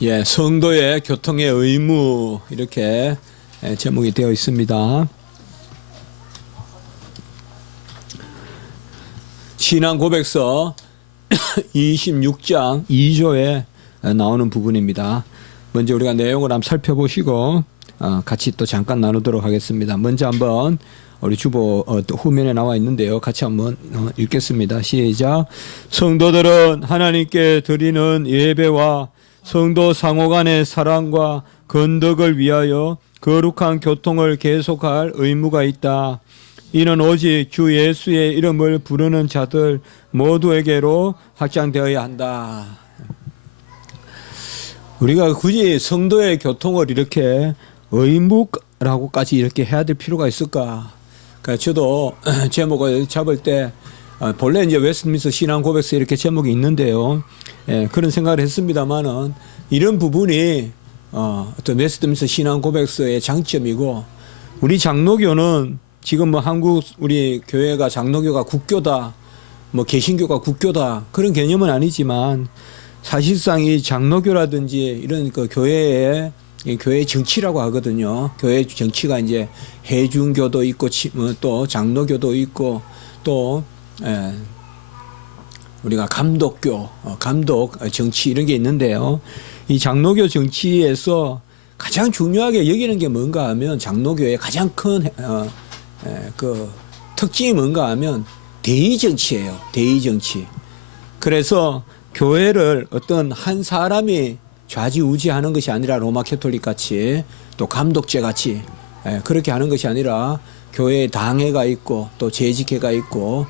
예, 성도의 교통의 의무 이렇게 제목이 되어 있습니다. 신앙 고백서 26장 2조에 나오는 부분입니다. 먼저 우리가 내용을 한번 살펴보시고 같이 또 잠깐 나누도록 하겠습니다. 먼저 한번 우리 주보 후면에 나와 있는데요. 같이 한번 읽겠습니다. 시작. 성도들은 하나님께 드리는 예배와 성도 상호 간의 사랑과 건덕을 위하여 거룩한 교통을 계속할 의무가 있다. 이는 오직 주 예수의 이름을 부르는 자들 모두에게로 확장되어야 한다. 우리가 굳이 성도의 교통을 이렇게 의무라고까지 이렇게 해야 될 필요가 있을까? 그러니까 저도 제목을 잡을 때 본래 이제 웨스트민스터 신앙 고백서 이렇게 제목이 있는데요. 그런 생각을 했습니다만은 이런 부분이 어떤 웨스트민스터 신앙 고백서의 장점이고, 우리 장로교는 지금 뭐 한국 우리 교회가 장로교가 국교다, 뭐 개신교가 국교다 그런 개념은 아니지만 사실상 이 장로교라든지 이런 그 교회의 정치라고 하거든요. 교회 정치가 이제 해중교도 있고 또 장로교도 있고 또 우리가 감독교, 감독 정치 이런 게 있는데요. 이 장로교 정치에서 가장 중요하게 여기는 게 뭔가 하면, 장로교의 가장 큰 그 특징이 뭔가 하면 대의 정치예요. 대의 정치. 그래서 교회를 어떤 한 사람이 좌지우지하는 것이 아니라 로마 캐톨릭 같이 또 감독제 같이 그렇게 하는 것이 아니라 교회에 당회가 있고 또 재직회가 있고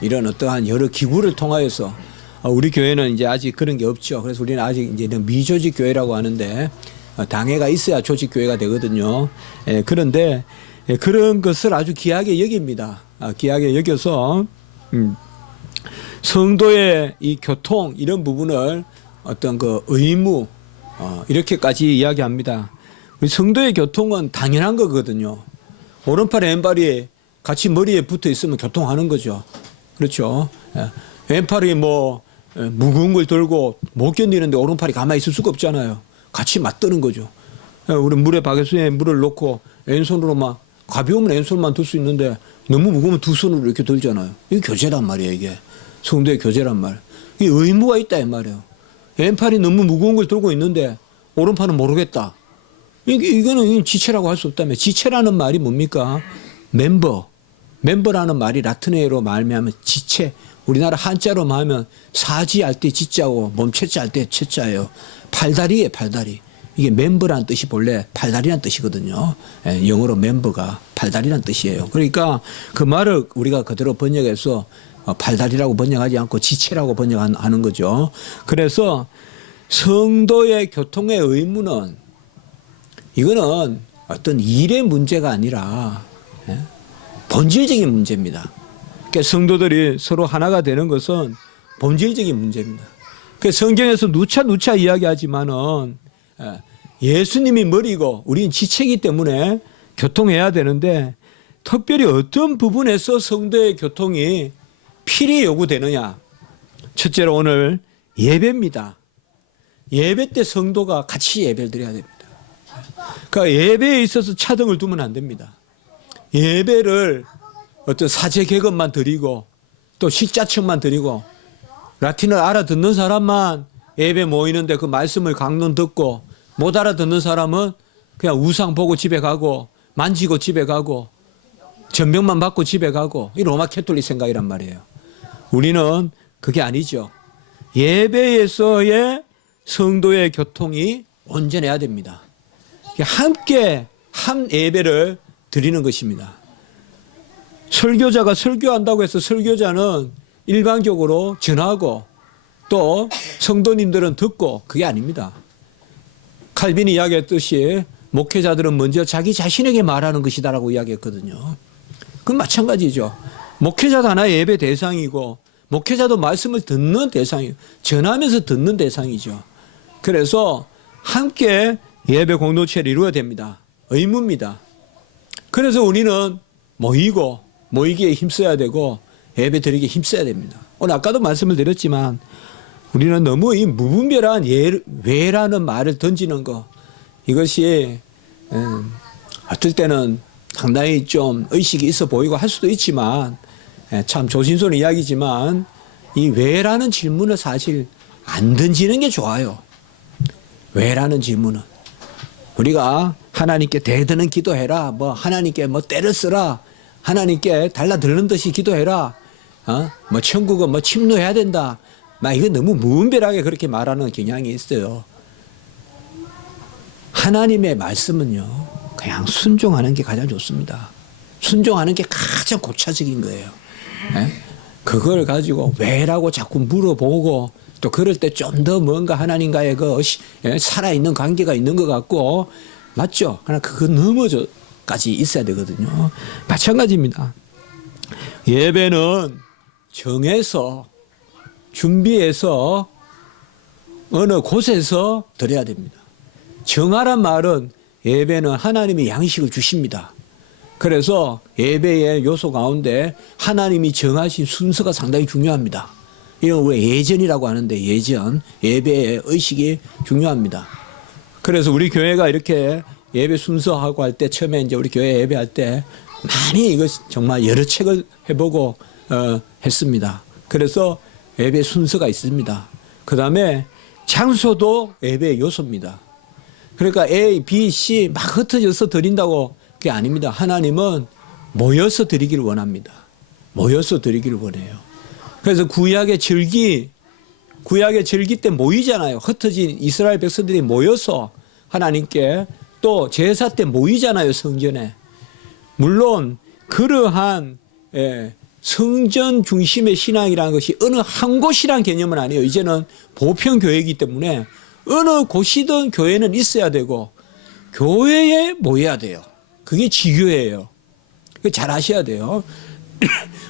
이런 어떠한 여러 기구를 통하여서 우리 교회는 이제 아직 그런 게 없죠. 그래서 우리는 아직 이제 미조직 교회라고 하는데 당회가 있어야 조직 교회가 되거든요. 그런데 그런 것을 아주 귀하게 여깁니다. 귀하게 여겨서 성도의 이 교통 이런 부분을 어떤 그 의무 이렇게까지 이야기합니다. 우리 성도의 교통은 당연한 거거든요. 오른팔 왼팔이 같이 머리에 붙어 있으면 교통하는 거죠. 그렇죠. 왼팔이 뭐 무거운 걸 들고 못 견디는데 오른팔이 가만히 있을 수가 없잖아요. 같이 맞드는 거죠. 우리 물에 바게트에 물을 넣고 왼손으로 막 가벼우면 왼손만 들 수 있는데 너무 무거우면 두 손으로 이렇게 들잖아요. 이게 교제란 말이에요. 이게 성도의 교제란 말. 이게 의무가 있다 이 말이에요. 왼팔이 너무 무거운 걸 들고 있는데 오른팔은 모르겠다. 이거는 지체라고 할 수 없다며. 지체라는 말이 뭡니까? 멤버라는 말이 라틴어로 말하면 지체. 우리나라 한자로 말하면 사지할 때 지자고 몸체자 할 때 체자예요. 팔다리예요, 팔다리. 이게 멤버라는 뜻이 본래 팔다리라는 뜻이거든요. 영어로 멤버가 팔다리라는 뜻이에요. 그러니까 그 말을 우리가 그대로 번역해서 팔다리라고 번역하지 않고 지체라고 번역하는 거죠. 그래서 성도의 교통의 의무는 이거는 어떤 일의 문제가 아니라 본질적인 문제입니다. 그러니까 성도들이 서로 하나가 되는 것은 본질적인 문제입니다. 그래서 성경에서 누차 이야기하지만은 예수님이 머리고 우리는 지체이기 때문에 교통해야 되는데, 특별히 어떤 부분에서 성도의 교통이 필히 요구되느냐. 첫째로 오늘 예배입니다. 예배 때 성도가 같이 예배를 드려야 됩니다. 그러니까 예배에 있어서 차등을 두면 안 됩니다. 예배를 어떤 사제 계급만 드리고 또 식자층만 드리고 라틴어 알아듣는 사람만 예배 모이는데 그 말씀을 강론 듣고 못 알아듣는 사람은 그냥 우상 보고 집에 가고 만지고 집에 가고 전병만 받고 집에 가고, 이 로마 캐톨릭 생각이란 말이에요. 우리는 그게 아니죠. 예배에서의 성도의 교통이 온전해야 됩니다. 함께 한 예배를 드리는 것입니다. 설교자가 설교한다고 해서 설교자는 일반적으로 전하고 또 성도님들은 듣고, 그게 아닙니다. 칼빈이 이야기했듯이 목회자들은 먼저 자기 자신에게 말하는 것이다라고 이야기했거든요. 그건 마찬가지죠. 목회자도 하나의 예배 대상이고 목회자도 말씀을 듣는 대상이에요. 전하면서 듣는 대상이죠. 그래서 함께 예배 공동체를 이루어야 됩니다. 의무입니다. 그래서 우리는 모이기에 힘써야 되고 예배 드리기에 힘써야 됩니다. 오늘 아까도 말씀을 드렸지만 우리는 너무 이 무분별한 왜라는 말을 던지는 거, 이것이 어떨 때는 상당히 좀 의식이 있어 보이고 할 수도 있지만, 참 조심스러운 이야기지만 이 왜라는 질문을 사실 안 던지는 게 좋아요. 왜라는 질문은 우리가 하나님께 대드는 기도해라, 뭐 하나님께 뭐 때를 쓰라, 하나님께 달라들는 듯이 기도해라, 뭐 천국은 뭐 침노해야 된다, 막 이거 너무 무분별하게 그렇게 말하는 경향이 있어요. 하나님의 말씀은요, 그냥 순종하는 게 가장 좋습니다. 순종하는 게 가장 고차적인 거예요. 그걸 가지고 왜라고 자꾸 물어보고, 또 그럴 때 좀 더 뭔가 하나님과의 그 살아있는 관계가 있는 것 같고, 맞죠? 그러나 그거 넘어서까지 있어야 되거든요. 마찬가지입니다. 예배는 정해서 준비해서 어느 곳에서 드려야 됩니다. 정하란 말은 예배는 하나님이 양식을 주십니다. 그래서 예배의 요소 가운데 하나님이 정하신 순서가 상당히 중요합니다. 이런 우리 예전이라고 하는데, 예전 예배의 의식이 중요합니다. 그래서 우리 교회가 이렇게 예배 순서하고 할 때, 처음에 이제 우리 교회 예배할 때 많이 이거 정말 여러 책을 해보고 했습니다. 그래서 예배 순서가 있습니다. 그 다음에 장소도 예배의 요소입니다. 그러니까 A, B, C 막 흩어져서 드린다고 그게 아닙니다. 하나님은 모여서 드리기를 원합니다. 모여서 드리기를 원해요. 그래서 구약의 절기 때 모이잖아요. 흩어진 이스라엘 백성들이 모여서 하나님께, 또 제사 때 모이잖아요, 성전에. 물론 그러한 성전 중심의 신앙이라는 것이 어느 한 곳이란 개념은 아니에요. 이제는 보편교회이기 때문에 어느 곳이든 교회는 있어야 되고 교회에 모여야 돼요. 그게 지교회예요. 잘 아셔야 돼요.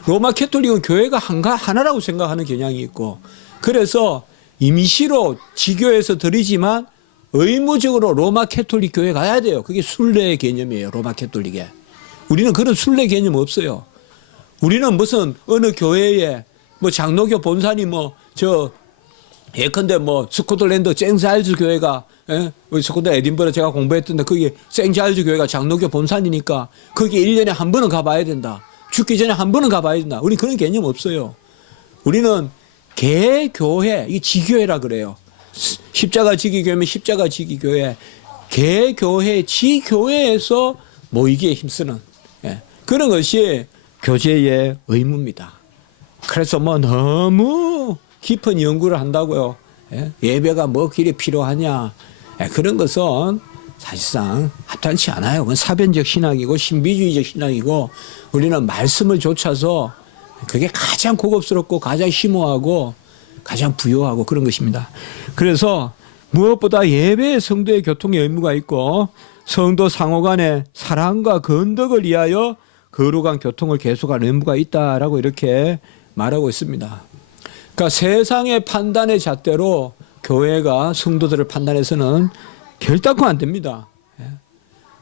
로마 캐톨릭은 교회가 하나라고 생각하는 경향이 있고, 그래서 임시로 지교에서 드리지만 의무적으로 로마 캐톨릭 교회 가야 돼요. 그게 순례의 개념이에요, 로마 캐톨릭에. 우리는 그런 순례 개념 없어요. 우리는 무슨 어느 교회에 뭐 장로교 본산이 예컨대 스코틀랜드 생자일즈 교회가, 스코틀랜드 에딘버러 제가 공부했던데 거기 생자일즈 교회가 장로교 본산이니까 거기 1년에 한 번은 가봐야 된다. 죽기 전에 한 번은 가봐야 된다. 우리 그런 개념 없어요. 우리는 개교회, 이 지교회라 그래요. 십자가 지기교회면 십자가 지기교회, 개교회, 지교회에서 모이기에 힘쓰는 그런 것이 교제의 의무입니다. 그래서 너무 깊은 연구를 한다고요. 예배가 길이 필요하냐. 그런 것은 사실상 합당치 않아요. 그건 사변적 신학이고 신비주의적 신학이고, 우리는 말씀을 좇아서 그게 가장 고급스럽고 가장 심오하고 가장 부요하고 그런 것입니다. 그래서 무엇보다 예배의 성도의 교통의 의무가 있고, 성도 상호 간의 사랑과 건덕을 위하여 거룩한 교통을 계속하는 의무가 있다라고 이렇게 말하고 있습니다. 그러니까 세상의 판단의 잣대로 교회가 성도들을 판단해서는 결단코 안 됩니다.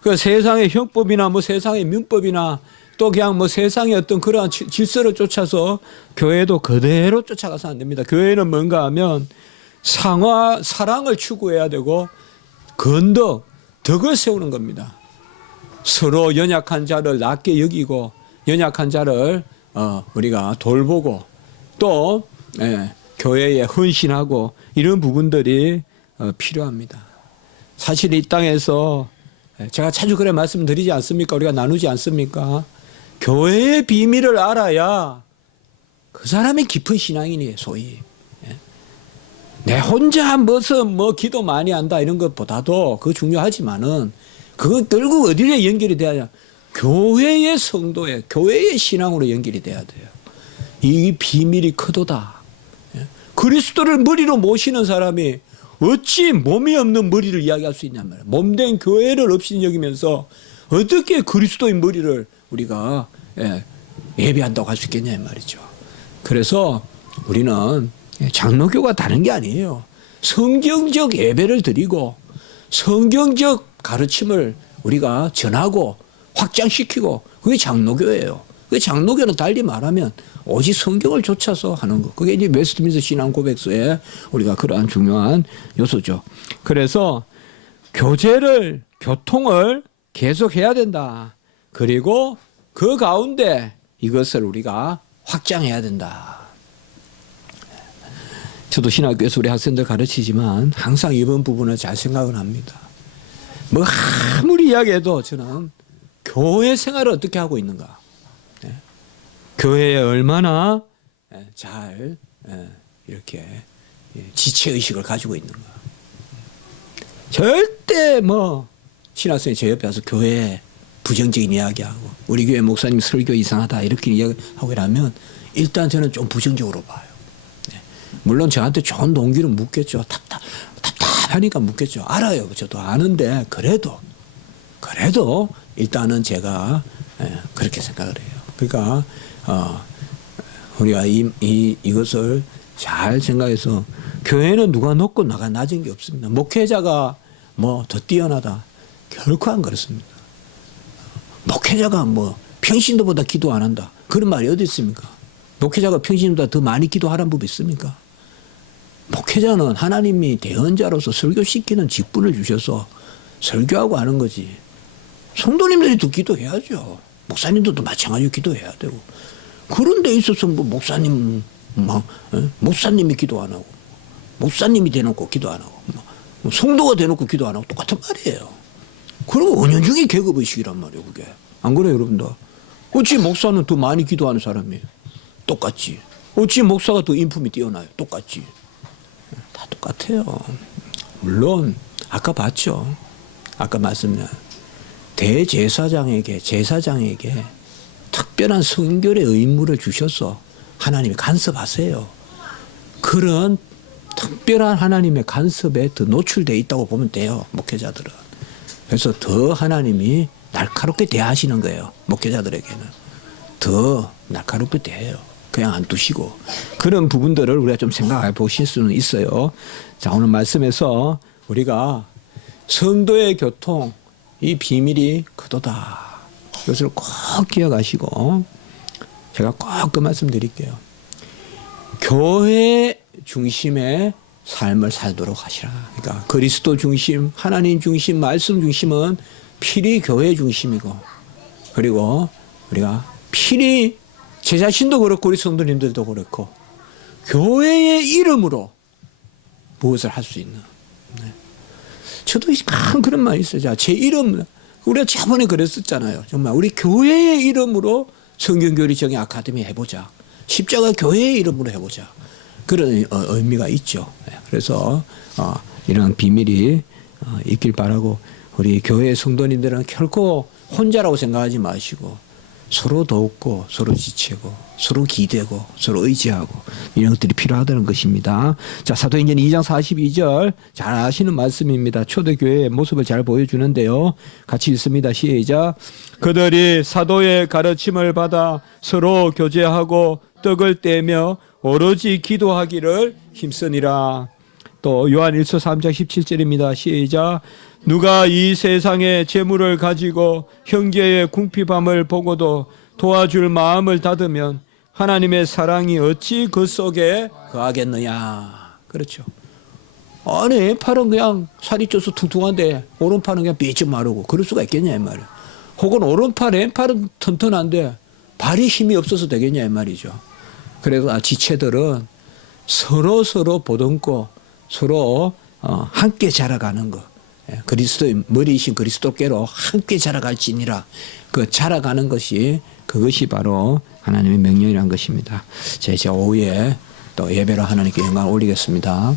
그 세상의 형법이나 세상의 민법이나 또 그냥 세상의 어떤 그러한 질서를 쫓아서 교회도 그대로 쫓아가서 안 됩니다. 교회는 뭔가 하면 사랑을 추구해야 되고 건덕, 덕을 세우는 겁니다. 서로 연약한 자를 낮게 여기고 연약한 자를 우리가 돌보고 또 교회에 헌신하고 이런 부분들이 필요합니다. 사실 이 땅에서 제가 자주 그래 말씀드리지 않습니까? 우리가 나누지 않습니까? 교회의 비밀을 알아야 그 사람이 깊은 신앙이니 소위. 내 혼자 무슨 기도 많이 한다 이런 것보다도 그거 중요하지만은 그거 결국 어디에 연결이 돼야 하냐? 교회의 성도에, 교회의 신앙으로 연결이 돼야 돼요. 이 비밀이 크도다. 그리스도를 머리로 모시는 사람이 어찌 몸이 없는 머리를 이야기할 수 있냔 말이에요. 몸된 교회를 없인 여기면서 어떻게 그리스도의 머리를 우리가 예배한다고 할 수 있겠냐 이 말이죠. 그래서 우리는 장로교가 다른 게 아니에요. 성경적 예배를 드리고 성경적 가르침을 우리가 전하고 확장시키고 그게 장로교예요. 그 장로교는 달리 말하면 오직 성경을 좇아서 하는 거. 그게 이제 웨스트민스터 신앙 고백서에 우리가 그러한 중요한 요소죠. 그래서 교통을 계속해야 된다. 그리고 그 가운데 이것을 우리가 확장해야 된다. 저도 신학교에서 우리 학생들 가르치지만 항상 이번 부분을 잘 생각을 합니다. 뭐 아무리 이야기해도 저는 교회 생활을 어떻게 하고 있는가. 교회에 얼마나 잘 이렇게 지체의식을 가지고 있는가. 절대 뭐 신학생이 제 옆에 와서 교회에 부정적인 이야기하고 우리 교회 목사님 설교 이상하다 이렇게 이야기하고 이러면 일단 저는 좀 부정적으로 봐요. 물론 저한테 좋은 동기를 묻겠죠. 답답하니까 묻겠죠. 알아요. 저도 아는데 그래도 일단은 제가 그렇게 생각을 해요. 그러니까 우리가 이것을 잘 생각해서 교회는 누가 높고 누가 낮은 게 없습니다. 목회자가 뭐 더 뛰어나다. 결코 안 그렇습니다. 목회자가 뭐 평신도보다 기도 안 한다. 그런 말이 어디 있습니까? 목회자가 평신도보다 더 많이 기도하라는 법이 있습니까? 목회자는 하나님이 대언자로서 설교시키는 직분을 주셔서 설교하고 하는 거지. 성도님들이 기도해야죠. 목사님들도 마찬가지로 기도해야 되고. 그런 데 있어서 뭐 목사님이 기도 안 하고 목사님이 대놓고 기도 안 하고 뭐 성도가 대놓고 기도 안 하고 똑같은 말이에요. 그리고 은연중에 계급의식이란 말이에요. 그게. 안 그래요 여러분들? 어찌 목사는 더 많이 기도하는 사람이에요. 똑같지. 어찌 목사가 더 인품이 뛰어나요. 똑같지. 다 똑같아요. 물론 아까 봤죠. 아까 말씀드린 제사장에게 특별한 성결의 의무를 주셔서 하나님이 간섭하세요. 그런 특별한 하나님의 간섭에 더 노출되어 있다고 보면 돼요. 목회자들은. 그래서 더 하나님이 날카롭게 대하시는 거예요. 목회자들에게는. 더 날카롭게 대해요. 그냥 안 두시고. 그런 부분들을 우리가 좀 생각해 보실 수는 있어요. 자, 오늘 말씀에서 우리가 성도의 교통, 이 비밀이 그도다. 이것을 꼭 기억하시고 제가 꼭 그 말씀 드릴게요. 교회 중심의 삶을 살도록 하시라. 그러니까 그리스도 중심, 하나님 중심, 말씀 중심은 필히 교회 중심이고 그리고 우리가 필히 제 자신도 그렇고 우리 성도님들도 그렇고 교회의 이름으로 무엇을 할 수 있는. 저도 참 그런 말이 있어요. 자, 제 이름 우리가 저번에 그랬었잖아요. 정말 우리 교회의 이름으로 성경교리 정의 아카데미 해보자. 십자가 교회의 이름으로 해보자. 그런 의미가 있죠. 그래서 이런 비밀이 있길 바라고 우리 교회 성도님들은 결코 혼자라고 생각하지 마시고 서로 돕고 서로 지치고 서로 기대고 서로 의지하고 이런 것들이 필요하다는 것입니다. 자, 사도행전 2장 42절 잘 아시는 말씀입니다. 초대교회의 모습을 잘 보여주는데요. 같이 읽습니다. 시작. 그들이 사도의 가르침을 받아 서로 교제하고 떡을 떼며 오로지 기도하기를 힘쓰니라. 또 요한일서 3장 17절입니다. 시작. 누가 이 세상의 재물을 가지고 형제의 궁핍함을 보고도 도와줄 마음을 닫으면 하나님의 사랑이 어찌 그 속에 거하겠느냐. 그렇죠. 아니 왼팔은 그냥 살이 쪄서 퉁퉁한데 오른팔은 그냥 삐쩍 마르고 그럴 수가 있겠냐 이 말이에요. 혹은 오른팔 왼팔은 튼튼한데 발이 힘이 없어서 되겠냐 이 말이죠. 그래서 지체들은 서로 보듬고 서로 함께 자라가는 것. 그리스도의 머리이신 그리스도께로 함께 자라갈지니라. 그 자라가는 것이 그것이 바로 하나님의 명령이라는 것입니다. 제가 오후에 또 예배로 하나님께 영광을 올리겠습니다.